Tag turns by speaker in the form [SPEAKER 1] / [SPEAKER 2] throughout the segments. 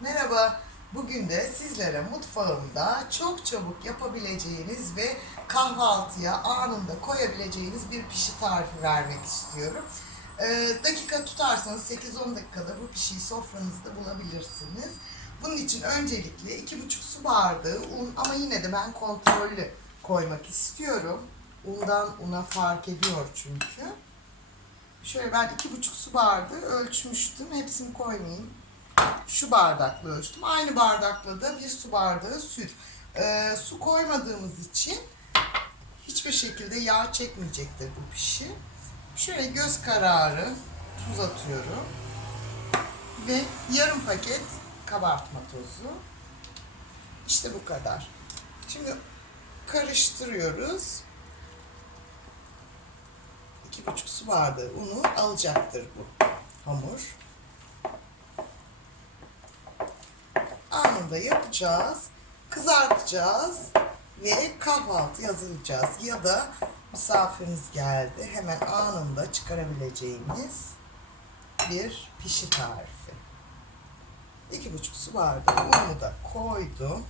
[SPEAKER 1] Merhaba. Bugün de sizlere mutfağımda çok çabuk yapabileceğiniz ve kahvaltıya anında koyabileceğiniz bir pişi tarifi vermek istiyorum. Ee, dakika tutarsanız 8-10 dakikada bu pişiyi sofranızda bulabilirsiniz. Bunun için öncelikle 2,5 su bardağı un ama yine de ben kontrollü koymak istiyorum. Undan una fark ediyor çünkü. Şöyle ben 2,5 su bardağı ölçmüştüm. Hepsini koymayayım şu bardakla ölçtüm. Aynı bardakla da bir su bardağı süt. Ee, su koymadığımız için hiçbir şekilde yağ çekmeyecektir bu pişi. Şöyle göz kararı tuz atıyorum. Ve yarım paket kabartma tozu. İşte bu kadar. Şimdi karıştırıyoruz. İki buçuk su bardağı unu alacaktır bu hamur. Anında yapacağız. Kızartacağız ve kahvaltı hazırlayacağız. Ya da misafiriniz geldi hemen anında çıkarabileceğimiz bir pişi tarifi. İki buçuk su bardağı unu da koydum.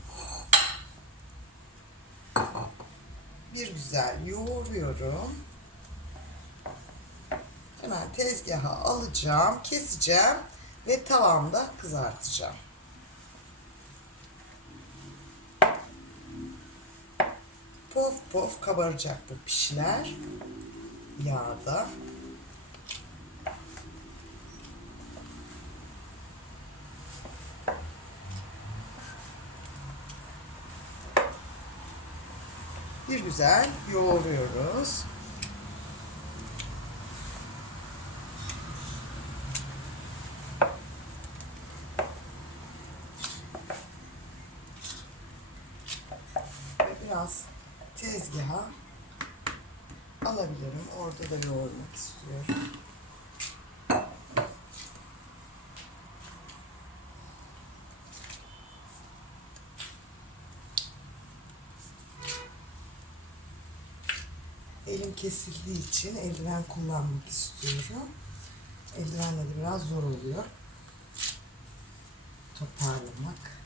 [SPEAKER 1] Bir güzel yoğuruyorum. Hemen tezgaha alacağım, keseceğim ve tavamda kızartacağım. Pof pof kabaracak bu pişiler yağda. Bir güzel yoğuruyoruz. Ve biraz tezgaha alabilirim. Orada da yoğurmak istiyorum. Elim kesildiği için eldiven kullanmak istiyorum. Eldivenle de biraz zor oluyor. Toparlamak.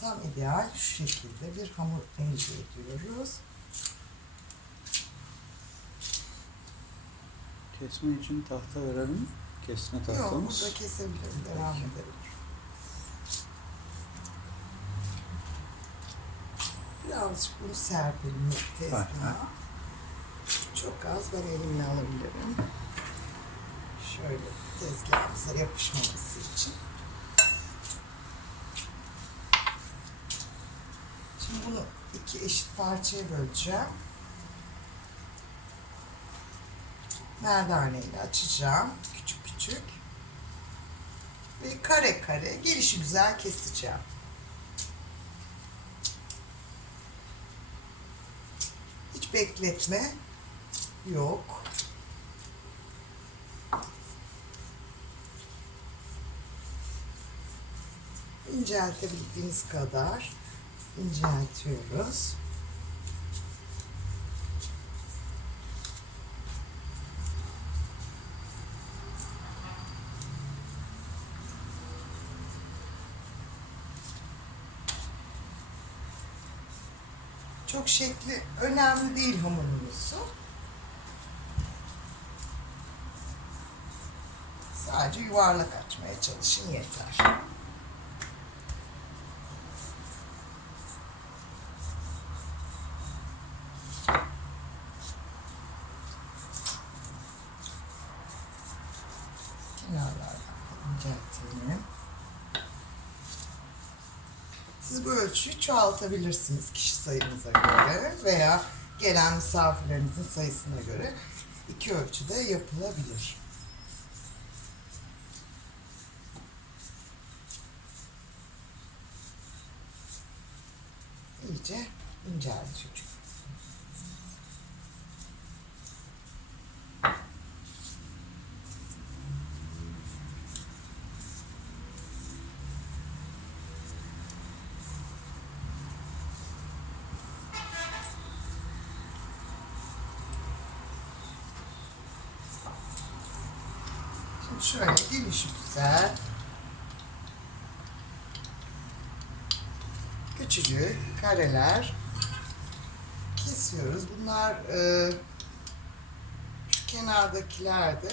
[SPEAKER 1] tam ideal şu şekilde bir hamur elde ediyoruz.
[SPEAKER 2] Kesme için tahta verelim. Kesme
[SPEAKER 1] Yok
[SPEAKER 2] tahtamız.
[SPEAKER 1] burada kesebilirim, devam edebilirim. Birazcık serpelim tezgaha.
[SPEAKER 2] Aynen.
[SPEAKER 1] Çok az ben elimle alabilirim. Şöyle tezgahımıza yapışmaması için. Şimdi bunu iki eşit parçaya böleceğim. Merdaneyle açacağım. Küçük küçük. Ve kare kare gelişi güzel keseceğim. Bekletme yok. İnceltebildiğiniz kadar inceltiyoruz. Şekli önemli değil hamurumuzun. Sadece yuvarlak açmaya çalışın yeter. Siz bu ölçüyü çoğaltabilirsiniz kişi sayınıza göre veya gelen misafirlerinizin sayısına göre iki ölçüde yapılabilir. İyice inceltiyorum. Şöyle geniş güzel küçücük kareler kesiyoruz. Bunlar e, şu kenardakiler de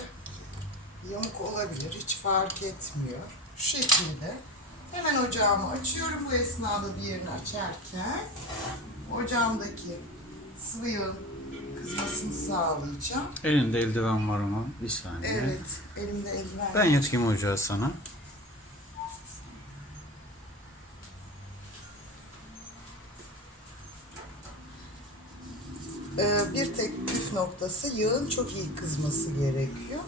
[SPEAKER 1] yamuk olabilir. Hiç fark etmiyor. Şu şekilde. Hemen ocağımı açıyorum. Bu esnada diğerini açarken ocağımdaki sıvı yağın kızmasını sağlayacağım.
[SPEAKER 2] Elinde eldiven var ama bir saniye.
[SPEAKER 1] Evet, elimde eldiven.
[SPEAKER 2] Ben yakayım ocağı sana.
[SPEAKER 1] Ee, bir tek püf noktası yağın çok iyi kızması gerekiyor.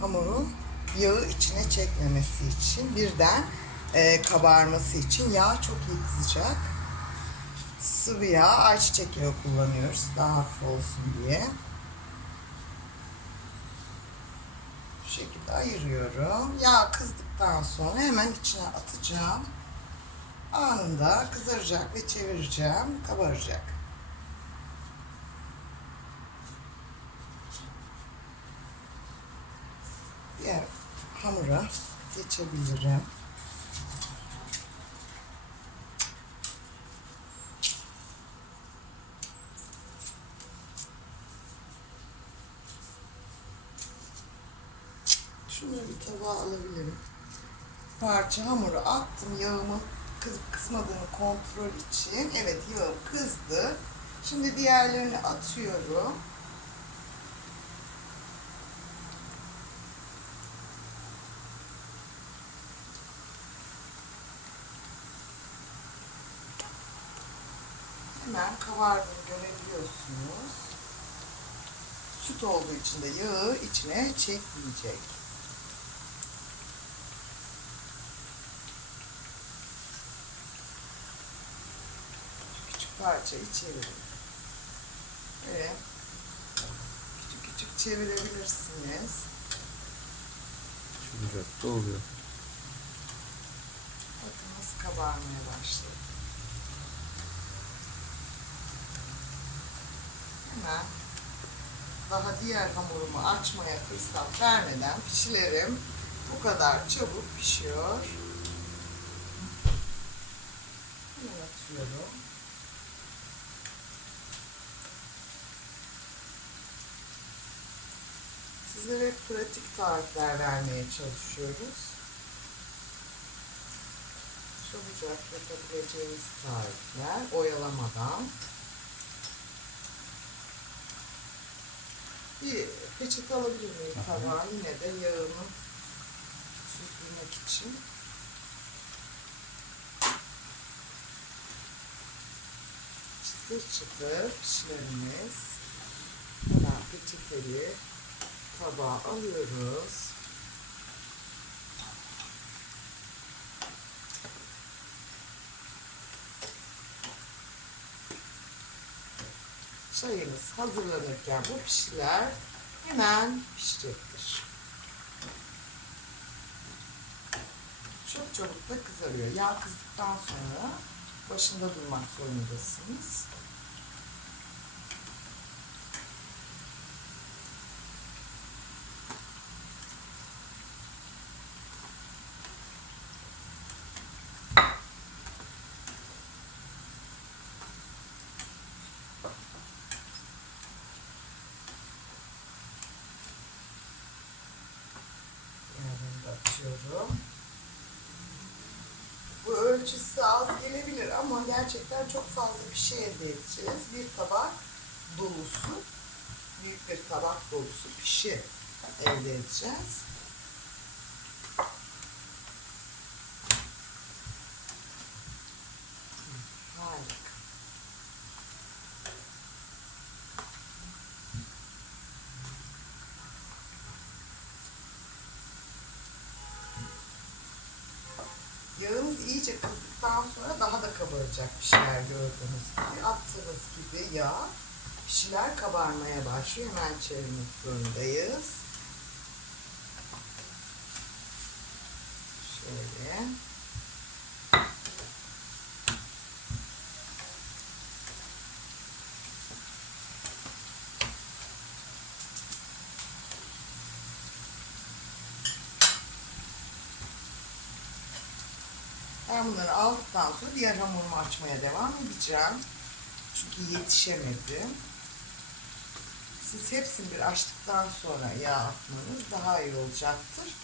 [SPEAKER 1] Hamurun yağı içine çekmemesi için birden e, kabarması için yağ çok iyi kızacak. Sıvı yağ, ayçiçek yağı kullanıyoruz daha hafif olsun diye. Bu şekilde ayırıyorum. Yağ kızdıktan sonra hemen içine atacağım anında kızaracak ve çevireceğim, kabaracak. Diğer hamura geçebilirim. Şunları bir tabağa alabilirim parça hamuru attım yağımın kızıp kızmadığını kontrol için. Evet yağım kızdı. Şimdi diğerlerini atıyorum. Hemen kabardığını görebiliyorsunuz. Süt olduğu için de yağı içine çekmeyecek. küçük parçayı çevirin. Ve küçük küçük çevirebilirsiniz.
[SPEAKER 2] Şu ocakta oluyor.
[SPEAKER 1] Nasıl kabarmaya başladı. Hemen daha diğer hamurumu açmaya fırsat vermeden pişilerim bu kadar çabuk pişiyor. Hemen atıyorum. Sizlere pratik tarifler vermeye çalışıyoruz. Çabucak yapabileceğiniz tarifler oyalamadan. Bir peçete alabilir miyim
[SPEAKER 2] Aha.
[SPEAKER 1] tabağa? Yine de yağını süzmek için. Çıtır çıtır pişlerimiz. Hemen peçeteyi tabağa alıyoruz. Çayınız hazırlanırken bu pişiler hemen pişecektir. Çok çabuk da kızarıyor. Yağ kızdıktan sonra başında durmak zorundasınız. Diğerini de atıyorum. Bu ölçüsü az gelebilir ama gerçekten çok fazla bir şey elde edeceğiz. Bir tabak dolusu, büyük bir tabak dolusu pişi elde edeceğiz. Harika. Yağınız iyice kızdıktan sonra daha da kabaracak pişiler gördüğünüz gibi. Attığınız gibi yağ pişiler kabarmaya başlıyor. Hemen çevirmek zorundayız. Şöyle. Ben bunları aldıktan sonra diğer hamurumu açmaya devam edeceğim. Çünkü yetişemedim. Siz hepsini bir açtıktan sonra yağ atmanız daha iyi olacaktır.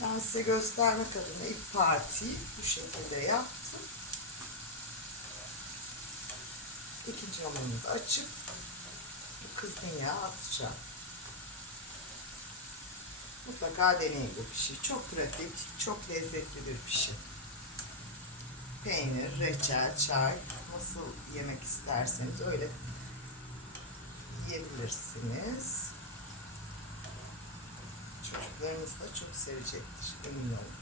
[SPEAKER 1] Ben size göstermek adına ilk partiyi bu şekilde yaptım. İkinci hamurumu da açıp bu kızgın yağı atacağım. Mutlaka deneyin bu pişi. Çok pratik, çok lezzetli bir pişi. Peynir, reçel, çay nasıl yemek isterseniz öyle yiyebilirsiniz. Çocuklarınız da çok sevecektir emin olun.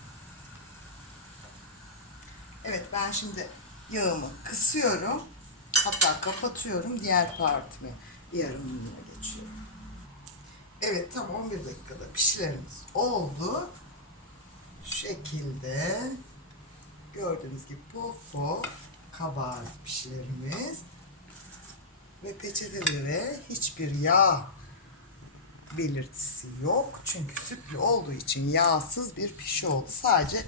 [SPEAKER 1] Evet ben şimdi yağımı kısıyorum. Hatta kapatıyorum. Diğer partime, ürünüme geçiyorum. Evet tam 11 dakikada pişilerimiz oldu. Şu şekilde gördüğünüz gibi pof pof kabardı pişilerimiz. Ve peçetelere hiçbir yağ belirtisi yok. Çünkü sütlü olduğu için yağsız bir pişi oldu. Sadece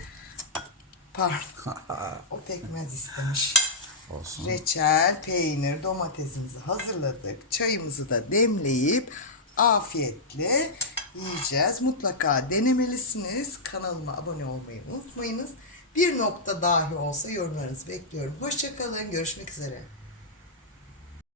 [SPEAKER 1] pardon o pekmez istemiş.
[SPEAKER 2] Olsun.
[SPEAKER 1] Reçel, peynir, domatesimizi hazırladık. Çayımızı da demleyip afiyetle yiyeceğiz. Mutlaka denemelisiniz. Kanalıma abone olmayı unutmayınız. Bir nokta dahi olsa yorumlarınızı bekliyorum. Hoşçakalın. Görüşmek üzere.